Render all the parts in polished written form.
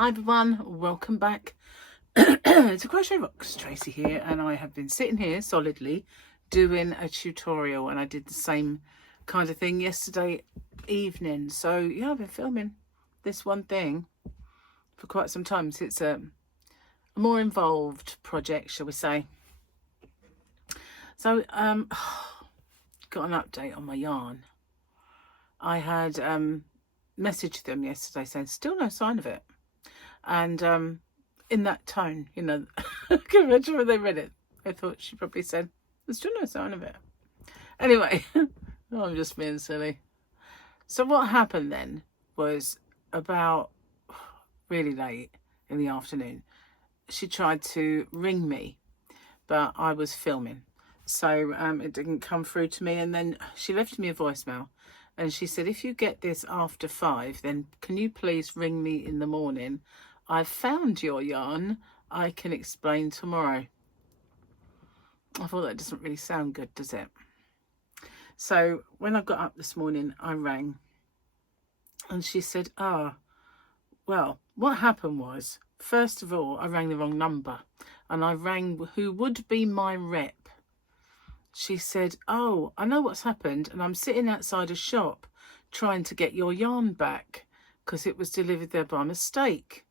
Hi everyone, welcome back to Crochet Rocks. Tracy here, and I have been sitting here solidly doing a tutorial, and I did the same kind of thing yesterday evening. So yeah, I've been filming this one thing for quite some time. So it's a more involved project, shall we say. So got an update on my yarn. I had messaged them yesterday saying still no sign of it. And in that tone, you know, I can imagine when they read it, I thought she probably said, there's still no sign of it. Anyway, I'm just being silly. So what happened then was about really late in the afternoon, she tried to ring me, but I was filming. So it didn't come through to me. And then she left me a voicemail. And she said, if you get this after 5, then can you please ring me in the morning? I've found your yarn. I can explain tomorrow. I thought that doesn't really sound good, does it? So when I got up this morning, I rang. And she said, well, what happened was, first of all, I rang the wrong number. And I rang who would be my rep. She said, oh, I know what's happened, and I'm sitting outside a shop trying to get your yarn back because it was delivered there by mistake.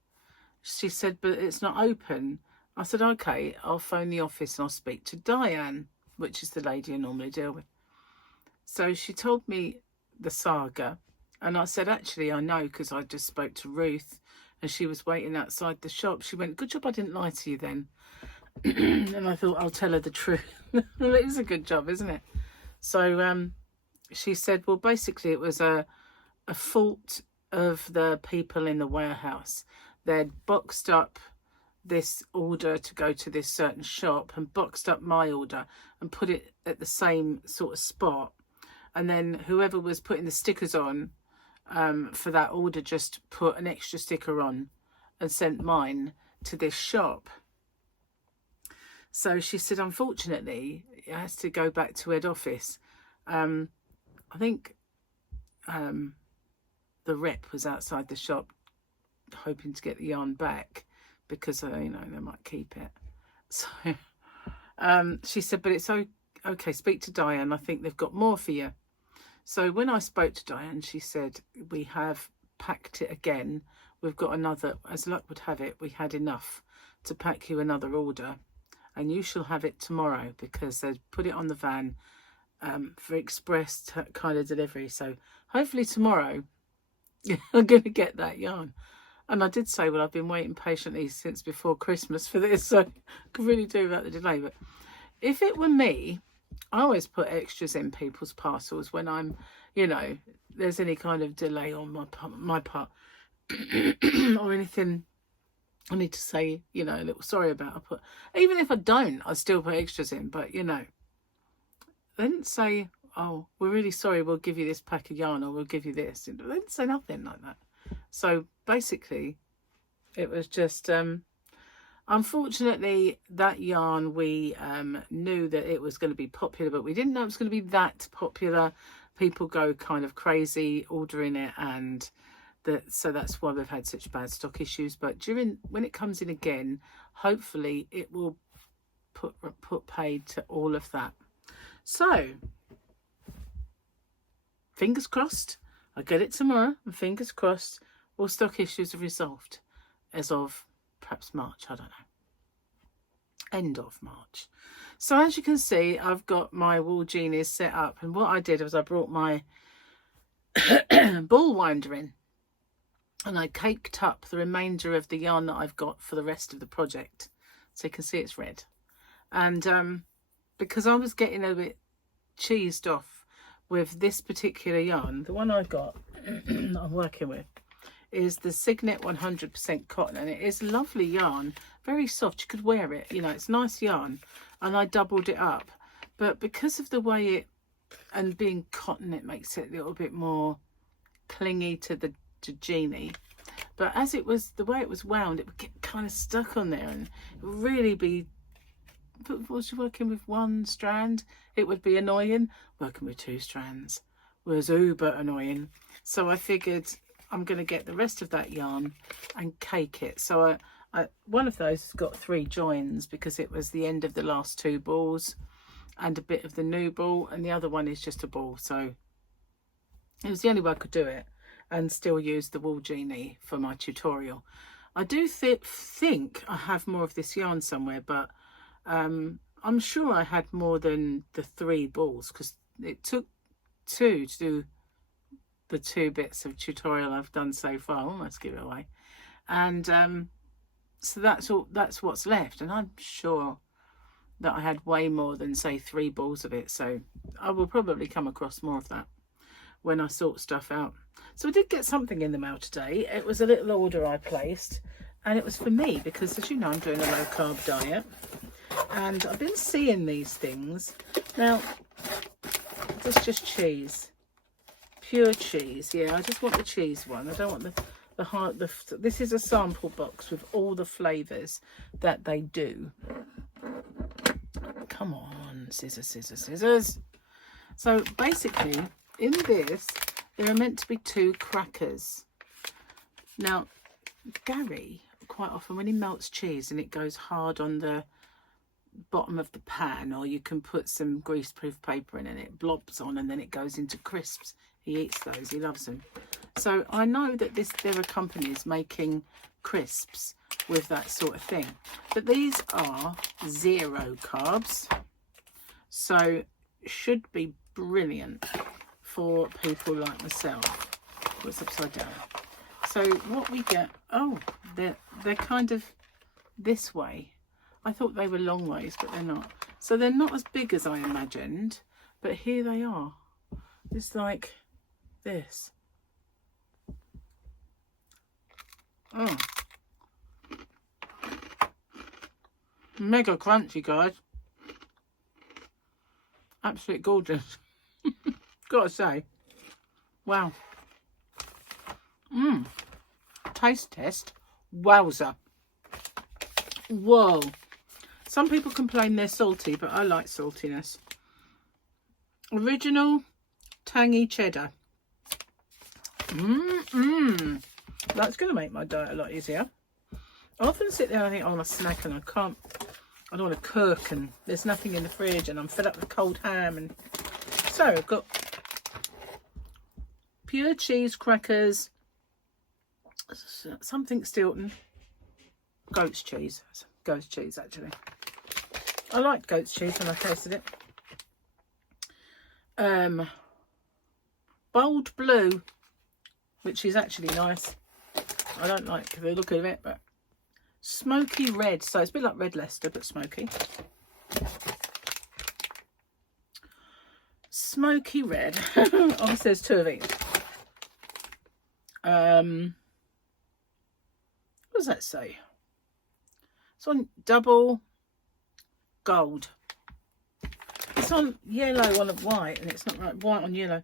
She said, but it's not open. I said, okay, I'll phone the office and I'll speak to Diane, which is the lady I normally deal with. So she told me the Saga, and I said, actually, I know because I just spoke to Ruth and she was waiting outside the shop. She went, good job I didn't lie to you then. And I thought, I'll tell her the truth. It is a good job, isn't it? So she said, well, basically it was a fault of the people in the warehouse. They'd boxed up this order to go to this certain shop and boxed up my order and put it at the same sort of spot. And then whoever was putting the stickers on for that order just put an extra sticker on and sent mine to this shop. So she said, unfortunately, it has to go back to head office. I think the rep was outside the shop hoping to get the yarn back because, you know, they might keep it. So she said, but it's okay, speak to Diane. I think they've got more for you. So when I spoke to Diane, she said, we have packed it again. We've got another, as luck would have it, we had enough to pack you another order. And you shall have it tomorrow because they've put it on the van for express kind of delivery. So hopefully tomorrow I'm going to get that yarn. And I did say, well, I've been waiting patiently since before Christmas for this. So I could really do without the delay. But if it were me, I always put extras in people's parcels when I'm, you know, there's any kind of delay on my part or anything I need to say, you know, a little sorry about. Even if I don't, I still put extras in. But, you know, they didn't say, oh, we're really sorry, we'll give you this pack of yarn or we'll give you this. They didn't say nothing like that. So basically, it was just, unfortunately, that yarn, we knew that it was going to be popular, but we didn't know it was going to be that popular. People go kind of crazy ordering it, and so that's why we've had such bad stock issues. But when it comes in again, hopefully it will put paid to all of that. So fingers crossed I get it tomorrow, and fingers crossed all stock issues are resolved as of perhaps March, I don't know, end of March. So as you can see, I've got my wool genies set up, and what I did was I brought my ball winder in. And I caked up the remainder of the yarn that I've got for the rest of the project. So you can see it's red. And because I was getting a bit cheesed off with this particular yarn, the one I've got, I'm working with, is the Signet 100% cotton. And it is lovely yarn, very soft. You could wear it, you know, it's nice yarn. And I doubled it up. But because of the way it, and being cotton, it makes it a little bit more clingy to the genie. But as it was, the way it was wound, it would get kind of stuck on there, and it would really be, was you working with one strand, it would be annoying. Working with 2 strands was uber annoying. So I figured I'm going to get the rest of that yarn and cake it. So one of those has got 3 joins because it was the end of the last 2 balls and a bit of the new ball, and the other one is just a ball. So it was the only way I could do it and still use the wool genie for my tutorial. I do think I have more of this yarn somewhere, but I'm sure I had more than the 3 balls because it took 2 to do the 2 bits of tutorial I've done so far. I almost give it away. And so that's what's left, and I'm sure that I had way more than, say, 3 balls of it. So I will probably come across more of that when I sort stuff out. So I did get something in the mail today. It was a little order I placed, and it was for me because, as you know, I'm doing a low carb diet, and I've been seeing these things. Now, this is just cheese, pure cheese. Yeah, I just want the cheese one. I don't want this is a sample box with all the flavors that they do. Come on, scissors, scissors, scissors. So basically in this there are meant to be 2 crackers. Now Gary, quite often when he melts cheese and it goes hard on the bottom of the pan, or you can put some greaseproof paper in and it blobs on and then it goes into crisps, he eats those, he loves them. So I know that there are companies making crisps with that sort of thing, but these are 0 carbs, so should be brilliant for people like myself. What's upside down? So what we get, oh, they're kind of this way. I thought they were long ways, but they're not. So they're not as big as I imagined, but here they are. It's like this. Oh, mega crunchy, guys. Absolutely gorgeous. Gotta say, wow. Taste test. Wowza. Whoa. Some people complain they're salty, but I like saltiness. Original tangy cheddar. That's going to make my diet a lot easier. I often sit there and I think, oh, I'm a snack and I don't want to cook, and there's nothing in the fridge, and I'm fed up with cold ham. And so I've got pure cheese crackers, something Stilton, goat's cheese. Goat's cheese, actually. I liked goat's cheese when I tasted it. Bold blue, which is actually nice. I don't like the look of it, but smoky red. So it's a bit like red Leicester, but smoky. Smoky red. Obviously, there's 2 of each. What does that say? It's on double gold. It's on yellow on a white, and it's not right. White on yellow.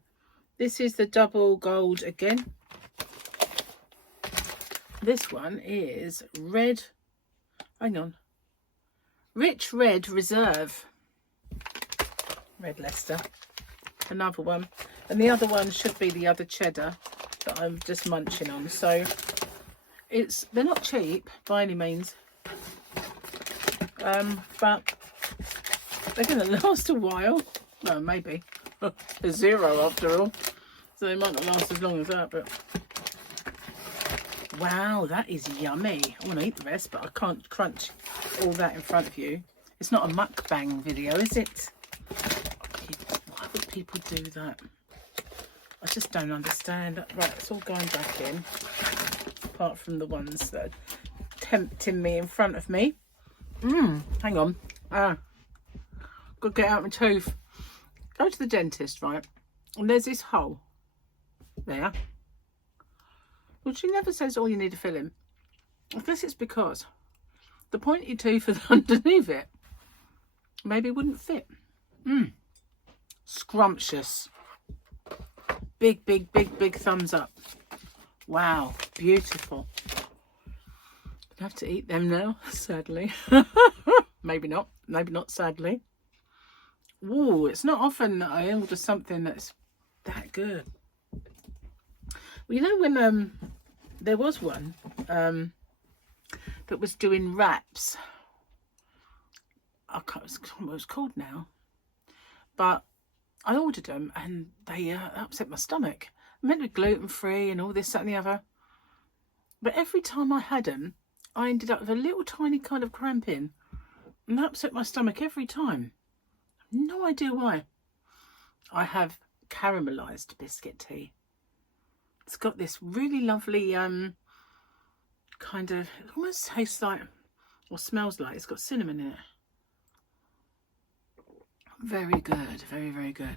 This is the double gold again. This one is red. Hang on. Rich Red Reserve. Red Leicester. Another one. And the other one should be the other cheddar that I'm just munching on. So they're not cheap by any means. But they're going to last a while. Well, maybe. They're 0 after all. So they might not last as long as that, but wow, that is yummy. I want to eat the rest, but I can't crunch all that in front of you. It's not a mukbang video, is it? Why would people do that? I just don't understand. Right, it's all going back in, apart from the ones that are tempting me in front of me. Hang on. Got to get out my tooth. Go to the dentist, right? And there's this hole there, which she never says all you need to fill in. I guess it's because the pointy tooth is underneath it maybe wouldn't fit. Scrumptious. Big, big, big, big thumbs up. Wow, beautiful. I have to eat them now, sadly. Maybe not sadly. Ooh, it's not often that I order something that's that good. Well, you know when there was one that was doing wraps. I can't remember what it's called now, but I ordered them and they upset my stomach. I meant to be gluten free and all this, that, and the other. But every time I had them, I ended up with a little tiny kind of cramping, and that upset my stomach every time. No idea why. I have caramelized biscuit tea. It's got this really lovely kind of, it almost tastes like or smells like it's got cinnamon in it. Very good, very, very good.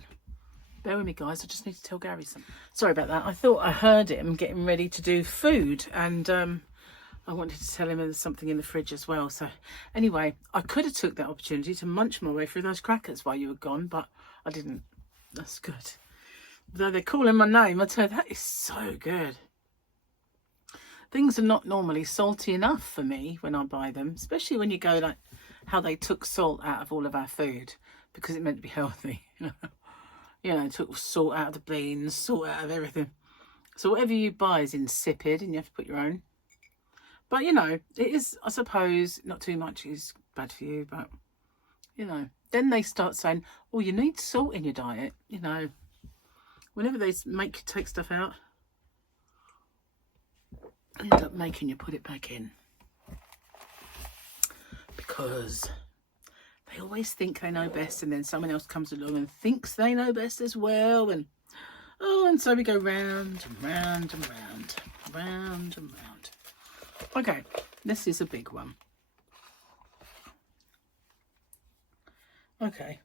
Bear with me, guys, I just need to tell Gary something. Sorry about that. I thought I heard him getting ready to do food, and I wanted to tell him there's something in the fridge as well. So anyway, I could have took that opportunity to munch my way through those crackers while you were gone, but I didn't. That's good. Though they're calling my name, I tell you, that is so good. Things are not normally salty enough for me when I buy them, especially when you go like how they took salt out of all of our food because it meant to be healthy. You know, took salt out of the beans, salt out of everything. So whatever you buy is insipid and you have to put your own. But, you know, it is, I suppose, not too much is bad for you, but, you know. Then they start saying, oh, you need salt in your diet, you know. Whenever they make you take stuff out, end up making you put it back in. Because they always think they know best, and then someone else comes along and thinks they know best as well. And, oh, and so we go round and round and round, round and round. Okay, this is a big one. Okay,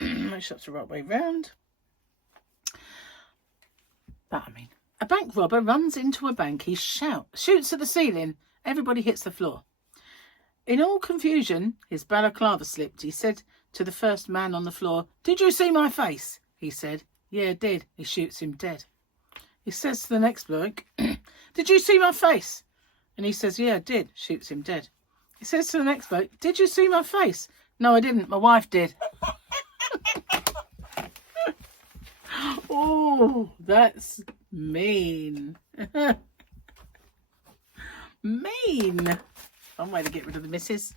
make sure that's the right way round. That I mean, a bank robber runs into a bank. He shoots at the ceiling. Everybody hits the floor. In all confusion, his balaclava slipped. He said to the first man on the floor, "Did you see my face?" He said, "Yeah, did." He shoots him dead. He says to the next bloke, "Did you see my face?" And he says, "Yeah, I did." Shoots him dead. He says to the next bloke, "Did you see my face?" "No, I didn't. My wife did." Oh, that's mean. Mean. One way to get rid of the missus.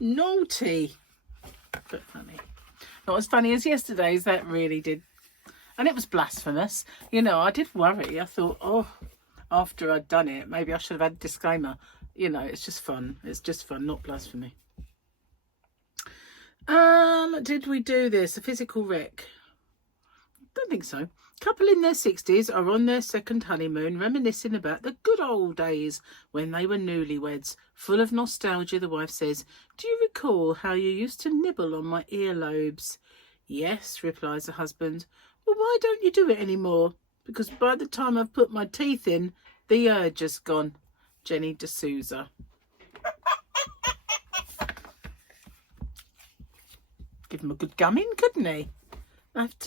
Naughty. But funny. Not as funny as yesterday's, that really did. And it was blasphemous. You know, I did worry. I thought, oh, after I'd done it, maybe I should have had a disclaimer. You know, it's just fun. It's just fun, not blasphemy. Did we do this? A physical wreck? Don't think so. Couple in their 60s are on their second honeymoon, reminiscing about the good old days when they were newlyweds. Full of nostalgia, the wife says, "Do you recall how you used to nibble on my earlobes?" "Yes," replies the husband. "Well, why don't you do it anymore?" "Because by the time I've put my teeth in, the urge has gone." Jenny D'Souza. Give him a good gumming, couldn't he? I have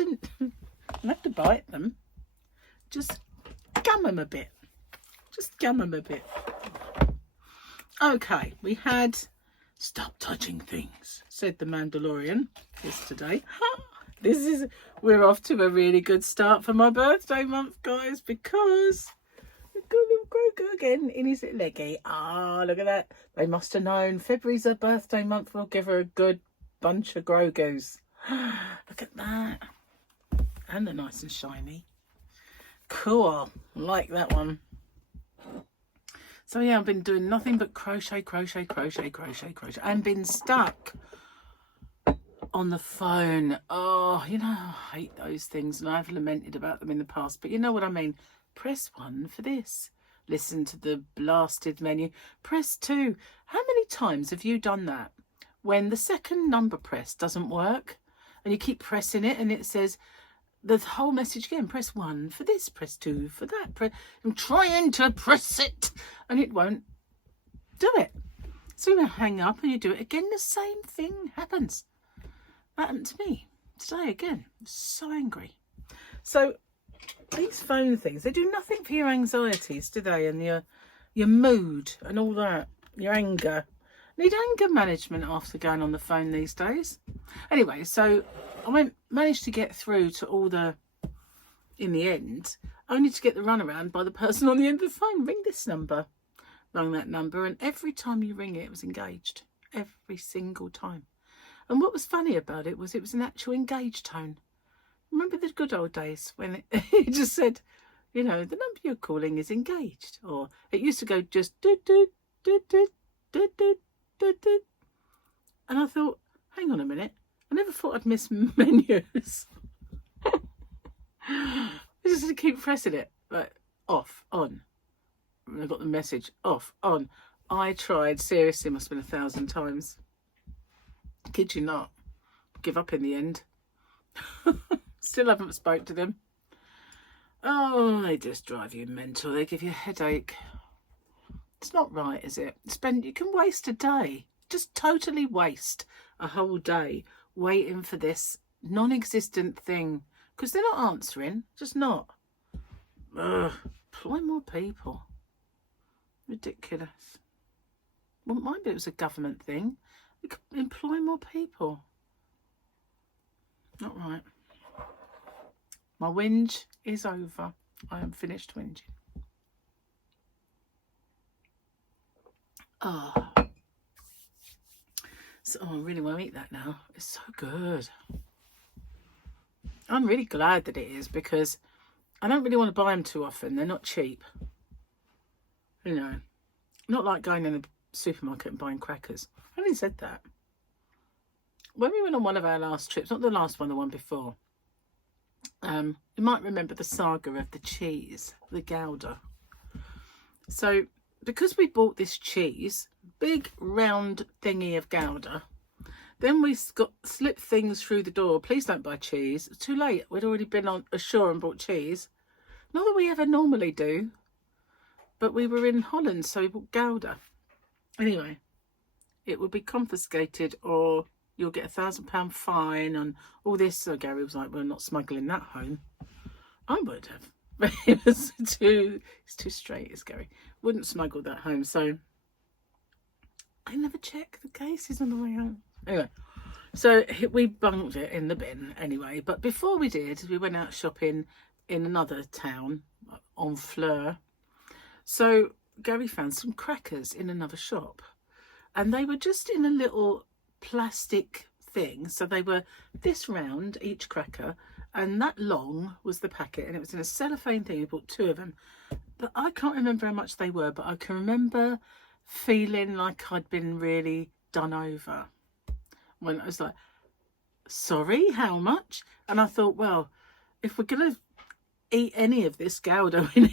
to bite them. Just gum them a bit. Just gum them a bit. Okay, we had "Stop touching things," said the Mandalorian yesterday. We're off to a really good start for my birthday month, guys, because we've got a little Grogu again in his leggy. Ah, look at that. They must have known February's her birthday month. We'll give her a good bunch of Grogus. Look at that. And they're nice and shiny. Cool. Like that one. So yeah, I've been doing nothing but crochet, crochet, crochet, crochet, crochet. And been stuck on the phone. Oh, you know, I hate those things, and I've lamented about them in the past, but you know what I mean. Press 1 for this. Listen to the blasted menu. Press 2. How many times have you done that? When the second number press doesn't work and you keep pressing it and it says the whole message again, press 1 for this, press 2 for that. I'm trying to press it and it won't do it. So you hang up and you do it again, the same thing happens. That happened to me today again. I'm so angry. So these phone things, they do nothing for your anxieties, do they? And your mood and all that, your anger. Need anger management after going on the phone these days. Anyway, so I managed to get through to all the in the end, only to get the runaround by the person on the end of the phone. Ring this number. Rang that number, and every time you ring it was engaged. Every single time. And what was funny about it was an actual engaged tone. Remember the good old days when it just said, you know, the number you're calling is engaged. Or it used to go just do do do do do do do do. And I thought, hang on a minute. I never thought I'd miss menus. I just had to keep pressing it. Like, off, on. And I got the message, off, on. I tried, seriously, must have been 1,000 times. Kid you not. Give up in the end. Still haven't spoke to them. Oh, they just drive you mental. They give you a headache. It's not right, is it? You can waste a day. Just totally waste a whole day waiting for this non-existent thing. Because they're not answering. Just not. Ugh. Employ more people. Ridiculous. Wouldn't mind if it was a government thing. We could employ more people. Not right. My whinge is over. I am finished whinging. Oh. So, I really want to eat that now. It's so good. I'm really glad that it is, because I don't really want to buy them too often. They're not cheap. You know, not like going in the supermarket and buying crackers. I only said that. When we went on one of our last trips, not the last one, the one before, you might remember the saga of the cheese, the Gouda. So, because we bought this cheese, big round thingy of Gouda, then we slipped things through the door. Please don't buy cheese. It's too late. We'd already been on ashore and bought cheese. Not that we ever normally do, but we were in Holland, so we bought Gouda. Anyway, it would be confiscated, or you'll get £1,000 fine and all this. So Gary was like, we're not smuggling that home. I would have. But it's too straight, is Gary. Wouldn't smuggle that home. So I never check the cases on the way home. Anyway, so we bunked it in the bin anyway. But before we did, we went out shopping in another town, on Fleur. So Gary found some crackers in another shop. And they were just in a little plastic thing. So they were this round, each cracker, and that long was the packet. And it was in a cellophane thing. We bought 2 of them. But I can't remember how much they were. But I can remember feeling like I'd been really done over. When I was like, sorry, how much? And I thought, well, if we're going to eat any of this Gouda, we're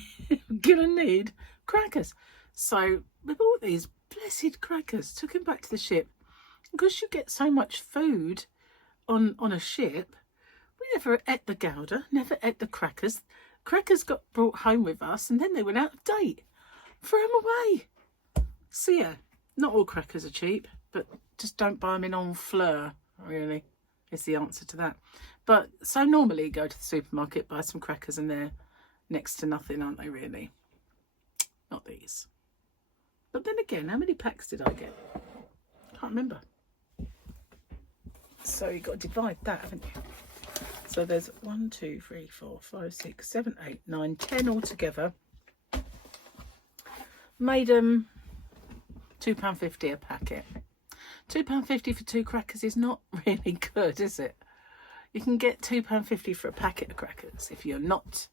going to need crackers. So we bought these blessed crackers, took them back to the ship. Because you get so much food on a ship, we never ate the Gouda, never ate the crackers. Crackers got brought home with us, and then they went out of date. Threw them away. So yeah, not all crackers are cheap, but just don't buy them in en fleur, really, is the answer to that. But so normally go to the supermarket, buy some crackers, and they're next to nothing, aren't they, really? Not these. But then again, how many packs did I get? Can't remember. So you've got to divide that, haven't you? So there's 1, 2, 3, 4, 5, 6, 7, 8, 9, 10 altogether. Made them £2.50 a packet. £2.50 for 2 crackers is not really good, is it? You can get £2.50 for a packet of crackers if you're not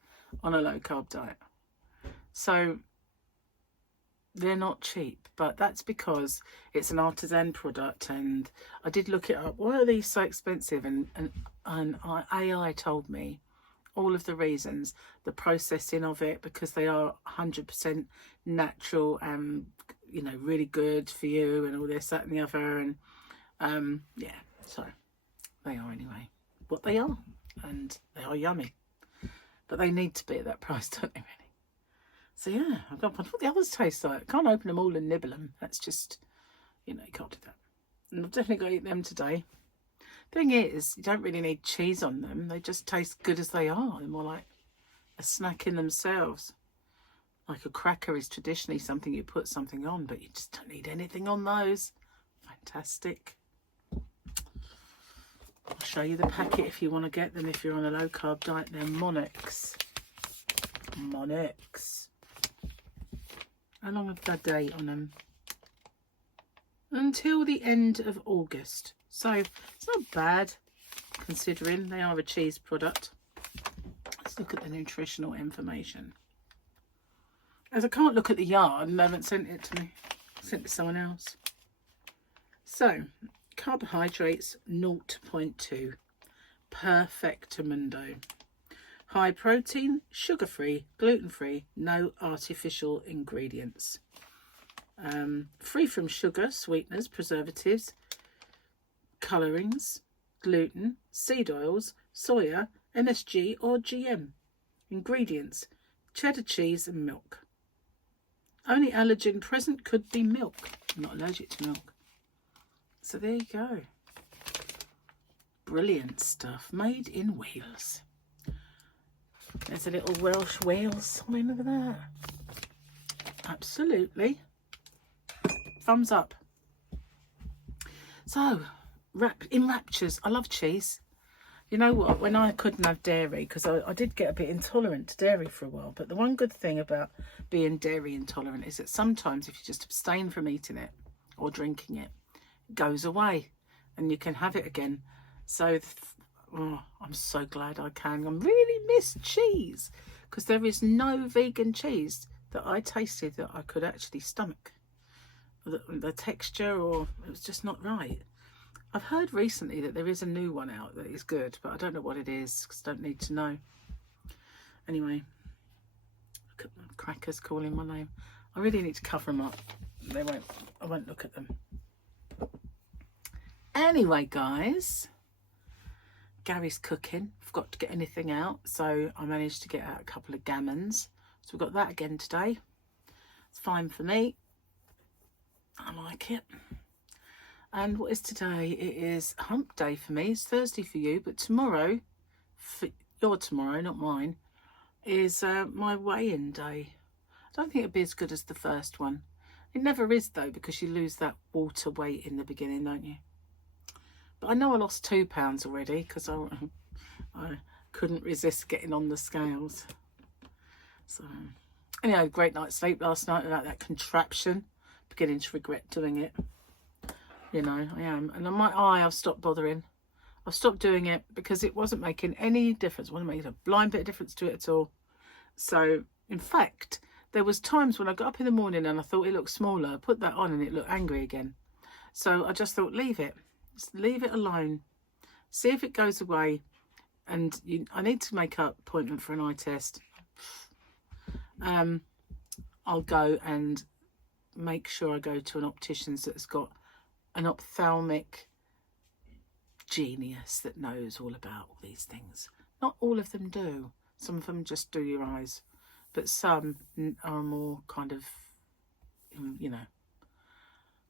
on a low carb diet. So they're not cheap, but that's because it's an artisan product. And I did look it up. Why are these so expensive? And AI told me all of the reasons, the processing of it, because they are 100% natural and, you know, really good for you and all this, that and the other. And yeah, so they are anyway what they are, and they are yummy, but they need to be at that price, don't they, really? So yeah, I've got what the others taste like. I can't open them all and nibble them. That's just, you know, you can't do that. And I've definitely got to eat them today. Thing is, you don't really need cheese on them. They just taste good as they are. They're more like a snack in themselves. Like a cracker is traditionally something you put something on, but you just don't need anything on those. Fantastic. I'll show you the packet if you want to get them. If you're on a low carb diet, they're Monarchs. Monarchs. How long have got a date on them? Until the end of August. So it's not bad considering they are a cheese product. Let's look at the nutritional information. As I can't look at the yarn, they haven't sent it to me. Sent it to someone else. So, carbohydrates 0.2. Perfectamundo. High protein, sugar-free, gluten-free, no artificial ingredients. Free from sugar, sweeteners, preservatives, colourings, gluten, seed oils, soya, MSG or GM. Ingredients, cheddar cheese and milk. Only allergen present could be milk. I'm not allergic to milk. So there you go. Brilliant stuff. Made in Wales. There's a little Welsh Wales. I mean, look at that. Absolutely. Thumbs up. So, in raptures. I love cheese. You know what? When I couldn't have dairy, because I did get a bit intolerant to dairy for a while. But the one good thing about being dairy intolerant is that sometimes if you just abstain from eating it or drinking it, it goes away and you can have it again. So, I'm so glad I can. I really miss cheese because there is no vegan cheese that I tasted that I could actually stomach. The texture, or it was just not right. I've heard recently that there is a new one out that is good, but I don't know what it is because I don't need to know. Anyway, look at the crackers calling my name. I really need to cover them up. I won't look at them. Anyway, guys, Gary's cooking. Forgot to get anything out, so I managed to get out a couple of gammons. So we've got that again today. It's fine for me. I like it. And what is today? It is hump day for me. It's Thursday for you, but tomorrow, for your tomorrow, not mine, is my weigh-in day. I don't think it'll be as good as the first one. It never is though, because you lose that water weight in the beginning, don't you? But I know I lost 2 pounds already because I couldn't resist getting on the scales. So, anyway, great night's sleep last night without that contraption. Beginning to regret doing it. You know, I am. And on my eye, I've stopped bothering. I've stopped doing it because it wasn't making any difference. It wasn't making a blind bit of difference to it at all. So, in fact, there was times when I got up in the morning and I thought it looked smaller. I put that on and it looked angry again. So I just thought, leave it. Just leave it alone. See if it goes away. And I need to make an appointment for an eye test. I'll go and make sure I go to an optician's that's got an ophthalmic genius that knows all about all these things. Not all of them do. Some of them just do your eyes, but some are more kind of, you know,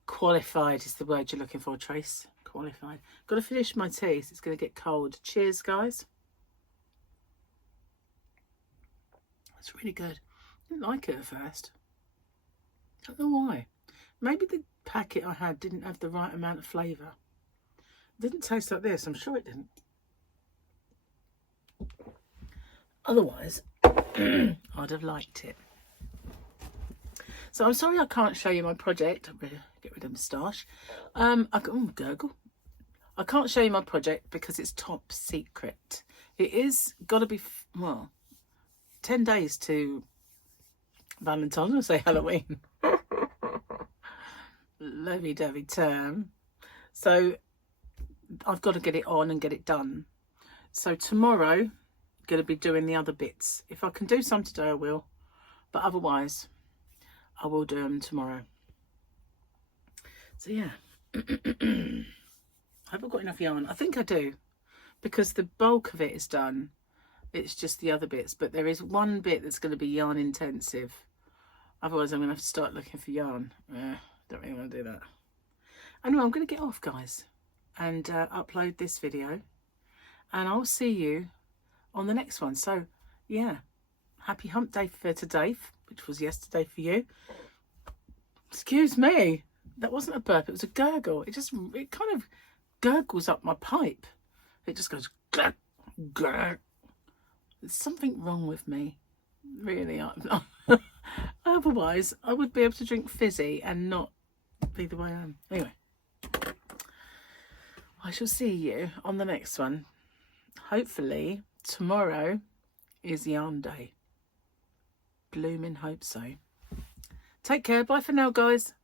qualified is the word you're looking for, Trace. Qualified. Got to finish my tea. It's going to get cold. Cheers, guys. It's really good. I didn't like it at first. I don't know why. Maybe the packet I had didn't have the right amount of flavour. It didn't taste like this. I'm sure it didn't. Otherwise, I'd have liked it. So I'm sorry I can't show you my project. I'm going to get rid of moustache. Gurgle. I can't show you my project because it's top secret. It is got to be, well, 10 days to Valentine's. I say Halloween. Lovey-dovey term. So I've got to get it on and get it done. So tomorrow, going to be doing the other bits. If I can do some today, I will. But otherwise, I will do them tomorrow. So yeah. I haven't got enough yarn. I think I do. Because the bulk of it is done. It's just the other bits. But there is one bit that's going to be yarn intensive. Otherwise, I'm going to have to start looking for yarn. Don't really want to do that. Anyway, I'm going to get off, guys. And upload this video. And I'll see you on the next one. So, yeah. Happy hump day for today, which was yesterday for you. Excuse me. That wasn't a burp. It was a gurgle. It kind of gurgles up my pipe. It just goes glug, glug. There's something wrong with me, really. Otherwise, I would be able to drink fizzy and not be the way I am. Anyway, I shall see you on the next one. Hopefully, tomorrow is yarn day. Blooming hope so. Take care. Bye for now, guys.